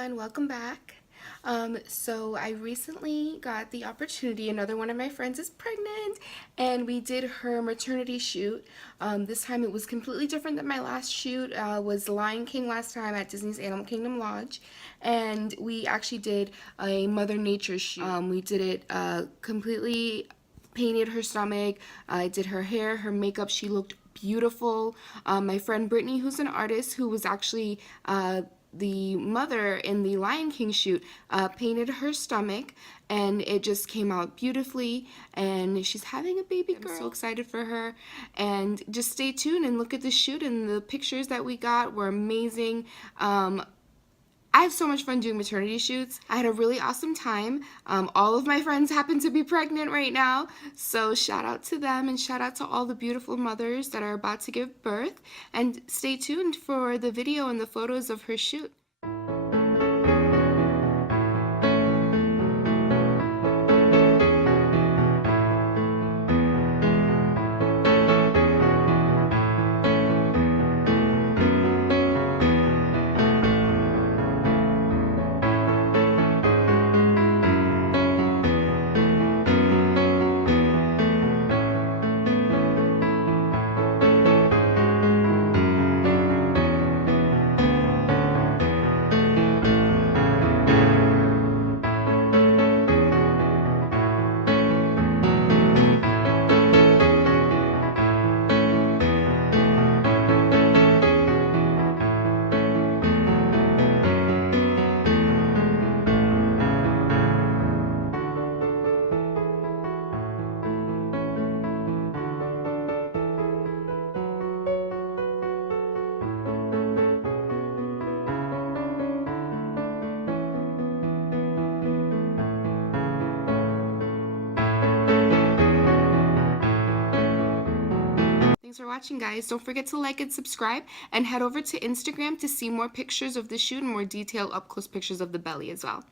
everyone, welcome back. So I recently got the opportunity, another one of my friends is pregnant, and we did her maternity shoot. This time it was completely different than my last shoot. Was Lion King last time at Disney's Animal Kingdom Lodge, and we actually did a Mother Nature shoot. We did it completely painted her stomach. I did her hair, her makeup. She looked beautiful. My friend Brittany, who's an artist, who was actually the mother in the Lion King shoot, painted her stomach, and it just came out beautifully, and she's having a baby girl. I'm so excited for her, and just stay tuned and look at the shoot, and the pictures that we got were amazing. I have so much fun doing maternity shoots. I had a really awesome time. All of my friends happen to be pregnant right now, so shout out to them and shout out to all the beautiful mothers that are about to give birth. And stay tuned for the video and the photos of her shoot. Thanks for watching, guys. Don't forget to like and subscribe, and head over to Instagram to see more pictures of the shoot and more detailed up-close pictures of the belly as well.